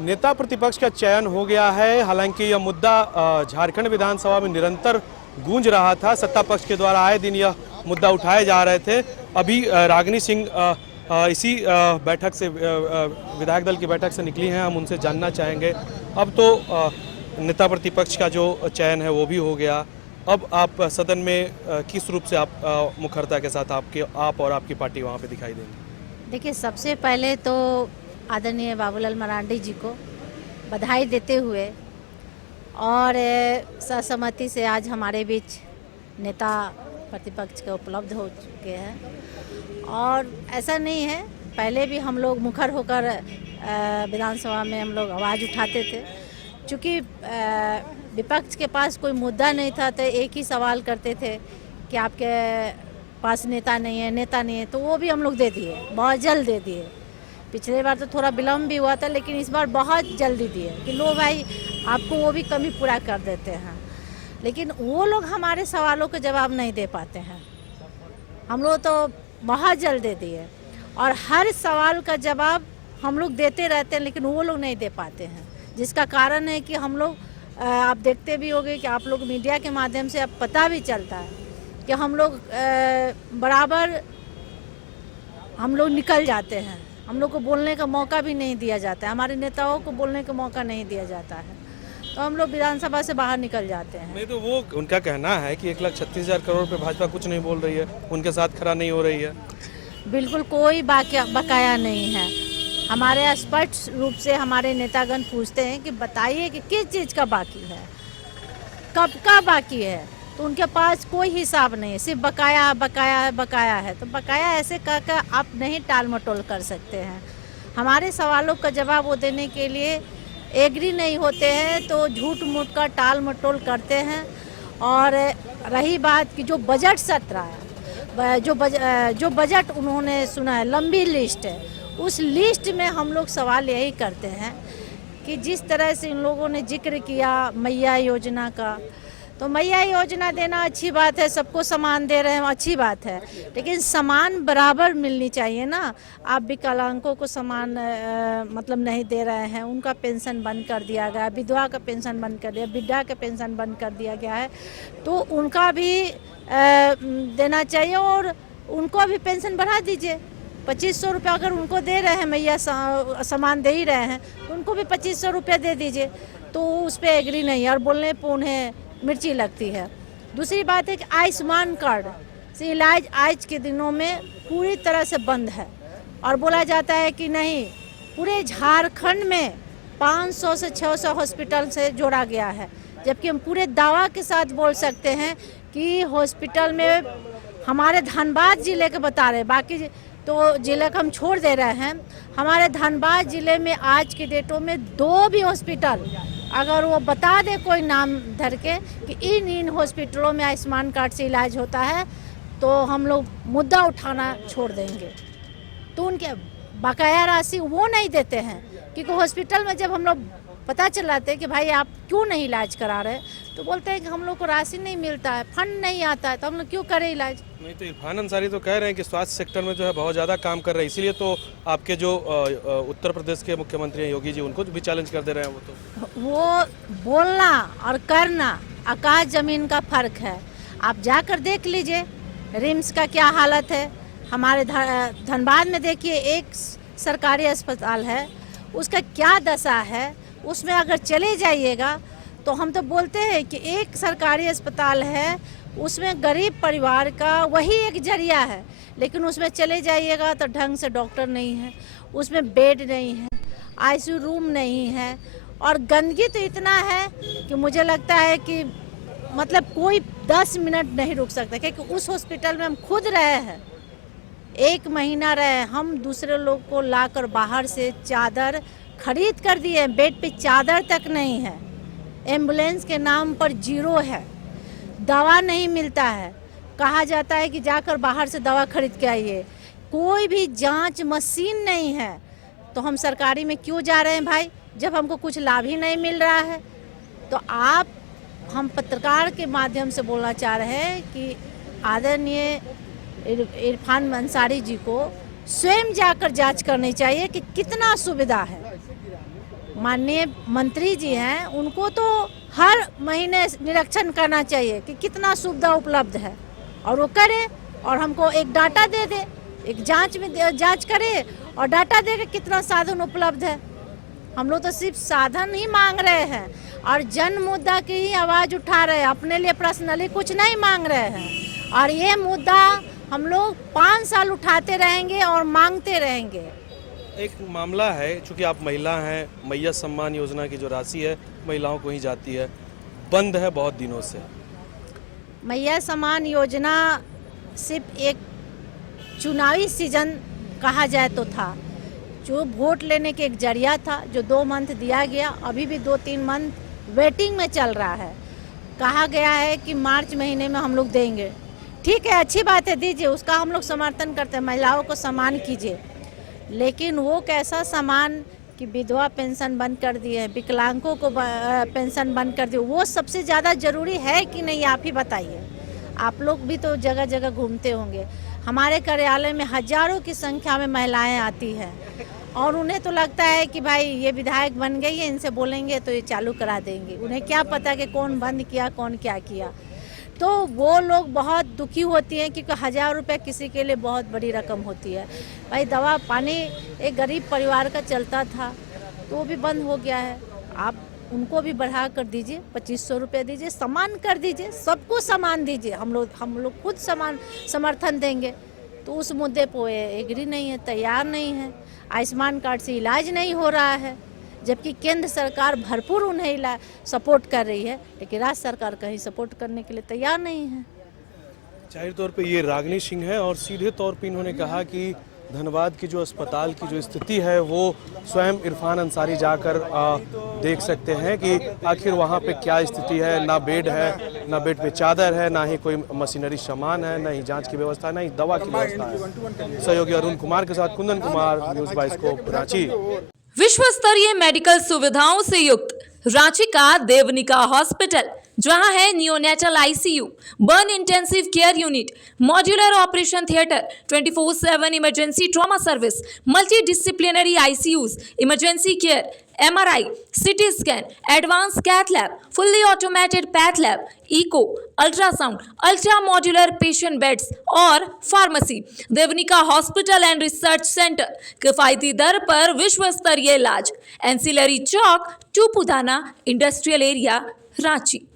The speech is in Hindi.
नेता प्रतिपक्ष का चयन हो गया है। हालांकि यह मुद्दा झारखंड विधानसभा में निरंतर गूंज रहा था। सत्ता पक्ष के द्वारा आए दिन यह मुद्दा उठाए जा रहे थे। अभी रागिनी सिंह इसी बैठक से विधायक दल की बैठक से निकली हैं। हम उनसे जानना चाहेंगे। अब तो नेता प्रतिपक्ष का जो चयन है वो भी हो गया। अब आप सदन में किस रूप से आप मुखरता के साथ आप और आपकी पार्टी वहाँ पे दिखाई देंगे? देखिए, सबसे पहले तो आदरणीय बाबूलाल मरांडी जी को बधाई देते हुए और सर्वसम्मति से आज हमारे बीच नेता प्रतिपक्ष के उपलब्ध हो चुके हैं। और ऐसा नहीं है, पहले भी हम लोग मुखर होकर विधानसभा में हम लोग आवाज़ उठाते थे। चूँकि विपक्ष के पास कोई मुद्दा नहीं था तो एक ही सवाल करते थे कि आपके पास नेता नहीं है, तो वो भी हम लोग दे दिए, बहुत जल्द दे दिए। पिछले बार तो थोड़ा विलम्ब भी हुआ था, लेकिन इस बार बहुत जल्दी दिए कि लो भाई, आपको वो भी कमी पूरा कर देते हैं। लेकिन वो लोग हमारे सवालों के जवाब नहीं दे पाते हैं। हम लोग तो बहुत जल्द दे दिए और हर सवाल का जवाब हम लोग देते रहते हैं, लेकिन वो लोग नहीं दे पाते हैं। जिसका कारण है कि हम लोग, आप देखते भी होंगे कि आप लोग मीडिया के माध्यम से अब पता भी चलता है कि हम लोग बराबर हम लोग निकल जाते हैं। हम लोग को बोलने का मौका भी नहीं दिया जाता है, हमारे नेताओं को बोलने का मौका नहीं दिया जाता है, तो हम लोग विधानसभा से बाहर निकल जाते हैं। नहीं तो वो उनका कहना है कि 1,36,000 करोड़ पे भाजपा कुछ नहीं बोल रही है, उनके साथ खड़ा नहीं हो रही है। बिल्कुल कोई बकाया नहीं है। हमारे स्पष्ट रूप से हमारे नेतागण पूछते हैं कि बताइए कि किस चीज़ का बाकी है, कब का बाकी है, तो उनके पास कोई हिसाब नहीं है, सिर्फ बकाया बकाया है, बकाया है। तो बकाया ऐसे कहकर आप नहीं टाल मटोल कर सकते हैं। हमारे सवालों का जवाब वो देने के लिए एग्री नहीं होते हैं तो झूठ मूठ का टाल मटोल करते हैं। और रही बात कि जो बजट सत्र है, जो बजट उन्होंने सुना है, लंबी लिस्ट है, उस लिस्ट में हम लोग सवाल यही करते हैं कि जिस तरह से इन लोगों ने जिक्र किया मैया योजना का, तो मैया योजना देना अच्छी बात है, सबको सामान दे रहे हैं, अच्छी बात है, लेकिन सामान बराबर मिलनी चाहिए ना। आप विकलांगों को सामान मतलब नहीं दे रहे हैं, उनका पेंशन बंद कर दिया गया, विधवा का पेंशन बंद कर दिया, वृद्धा का पेंशन बंद कर दिया गया है, तो उनका भी देना चाहिए और उनको भी पेंशन बढ़ा दीजिए। 2500 रुपये अगर उनको दे रहे हैं, मैया सामान दे ही रहे हैं, तो उनको भी 2500 रुपये दे दीजिए। तो उस पर एग्री नहीं है और बोलने पर उन्हें मिर्ची लगती है। दूसरी बात है कि आयुष्मान कार्ड से इलाज आज के दिनों में पूरी तरह से बंद है और बोला जाता है कि नहीं, पूरे झारखंड में 500 से 600 हॉस्पिटल से जोड़ा गया है, जबकि हम पूरे दावा के साथ बोल सकते हैं कि हॉस्पिटल में हमारे धनबाद ज़िले के बता रहे, बाकी तो ज़िले को हम छोड़ दे रहे हैं। हमारे धनबाद ज़िले में आज के डेटों में 2 भी हॉस्पिटल, अगर वो बता दे कोई नाम धर के कि इन हॉस्पिटलों में आयुष्मान कार्ड से इलाज होता है, तो हम लोग मुद्दा उठाना छोड़ देंगे। तो उनके बकाया राशि वो नहीं देते हैं, क्योंकि हॉस्पिटल में जब हम लोग पता चलाते हैं कि भाई आप क्यों नहीं इलाज करा रहे, तो बोलते हैं कि हम लोग को राशि नहीं मिलता है, फंड नहीं आता है, तो हम लोग क्यों करें इलाज। नहीं तो इरफान अंसारी तो कह रहे हैं कि स्वास्थ्य सेक्टर में जो है बहुत ज़्यादा काम कर रहे हैं, इसीलिए तो आपके जो उत्तर प्रदेश के मुख्यमंत्री हैं योगी जी, उनको भी चैलेंज कर दे रहे हैं। वो बोलना और करना आकाश ज़मीन का फ़र्क है। आप जाकर देख लीजिए रिम्स का क्या हालत है। हमारे धनबाद में देखिए एक सरकारी अस्पताल है, उसका क्या दशा है। उसमें अगर चले जाइएगा तो हम तो बोलते हैं कि एक सरकारी अस्पताल है, उसमें गरीब परिवार का वही एक जरिया है, लेकिन उसमें चले जाइएगा तो ढंग से डॉक्टर नहीं है, उसमें बेड नहीं है, आईसीयू रूम नहीं है, और गंदगी तो इतना है कि मुझे लगता है कि मतलब कोई 10 मिनट नहीं रुक सकता, क्योंकि उस हॉस्पिटल में हम खुद रहे हैं, 1 महीना रहे। हम दूसरे लोग को लाकर बाहर से चादर खरीद कर दिए, बेड पे चादर तक नहीं है, एम्बुलेंस के नाम पर 0 है, दवा नहीं मिलता है, कहा जाता है कि जाकर बाहर से दवा खरीद के आइए, कोई भी जांच मशीन नहीं है, तो हम सरकारी में क्यों जा रहे हैं भाई, जब हमको कुछ लाभ ही नहीं मिल रहा है। तो हम पत्रकार के माध्यम से बोलना चाह रहे हैं कि आदरणीय इरफान अंसारी जी को स्वयं जाकर जांच करनी चाहिए कि कितना सुविधा है। माननीय मंत्री जी हैं, उनको तो हर महीने निरीक्षण करना चाहिए कि कितना सुविधा उपलब्ध है, और वो करे और हमको एक डाटा दे दे, एक जांच करे और डाटा दे कि कितना साधन उपलब्ध है। हम लोग तो सिर्फ साधन ही मांग रहे हैं और जन मुद्दा की ही आवाज़ उठा रहे हैं, अपने लिए पर्सनली कुछ नहीं मांग रहे हैं। और ये मुद्दा हम लोग 5 साल उठाते रहेंगे और मांगते रहेंगे। एक मामला है, चूंकि आप महिला हैं, मैया सम्मान योजना की जो राशि है महिलाओं को ही जाती है, बंद है बहुत दिनों से। मैया सम्मान योजना सिर्फ एक चुनावी सीजन कहा जाए तो था, जो वोट लेने के एक जरिया था, जो 2 मंथ दिया गया, अभी भी 2-3 मंथ वेटिंग में चल रहा है। कहा गया है कि मार्च महीने में हम लोग देंगे। ठीक है, अच्छी बात है, दीजिए, उसका हम लोग समर्थन करते हैं, महिलाओं को सम्मान कीजिए। लेकिन वो कैसा सम्मान कि विधवा पेंशन बंद कर दिए, विकलांगों को पेंशन बंद कर दिए, वो सबसे ज़्यादा ज़रूरी है कि नहीं, आप ही बताइए। आप लोग भी तो जगह जगह घूमते होंगे, हमारे कार्यालय में हजारों की संख्या में महिलाएं आती हैं और उन्हें तो लगता है कि भाई ये विधायक बन गई है, इनसे बोलेंगे तो ये चालू करा देंगे। उन्हें क्या पता कि कौन बंद किया, कौन क्या किया। तो वो लोग बहुत दुखी होती हैं क्योंकि 1000 रुपये किसी के लिए बहुत बड़ी रकम होती है। भाई दवा पानी एक गरीब परिवार का चलता था तो वो भी बंद हो गया है। आप उनको भी बढ़ा कर दीजिए, 2500 रुपये दीजिए, समान कर दीजिए, सबको समान दीजिए। हम लोग खुद समान समर्थन देंगे। तो उस मुद्दे पर एग्री नहीं है, तैयार नहीं है। आयुष्मान कार्ड से इलाज नहीं हो रहा है, जबकि केंद्र सरकार भरपूर उन्हें सपोर्ट कर रही है, लेकिन राज्य सरकार कहीं सपोर्ट करने के लिए तैयार नहीं है। जाहिर तौर पे ये रागिनी सिंह है और सीधे तौर पे इन्होंने कहा कि धनबाद की जो अस्पताल की जो स्थिति है वो स्वयं इरफान अंसारी जाकर देख सकते हैं कि आखिर वहाँ पे क्या स्थिति है। ना बेड है, ना बेड पे चादर है, ना ही कोई मशीनरी सामान है, ना ही जांच की व्यवस्था है, ना ही दवा की व्यवस्था है। सहयोगी अरुण कुमार के साथ कुंदन कुमार, न्यूज़ बाइस्कोप, रांची। विश्व स्तरीय मेडिकल सुविधाओं से युक्त रांची का देवनिका हॉस्पिटल, जहां है neonatal ICU, burn intensive care unit, modular operation theatre, 24/7 emergency trauma service, multi disciplinary ICUs, emergency care, MRI, CT scan, advance cath lab, fully automated path lab, echo, ultrasound, ultra modular patient beds और pharmacy. Devnika hospital and research centre, किफायती दर पर विश्व स्तरीय इलाज। Ancillary Chowk, Tupudana industrial area, Ranchi.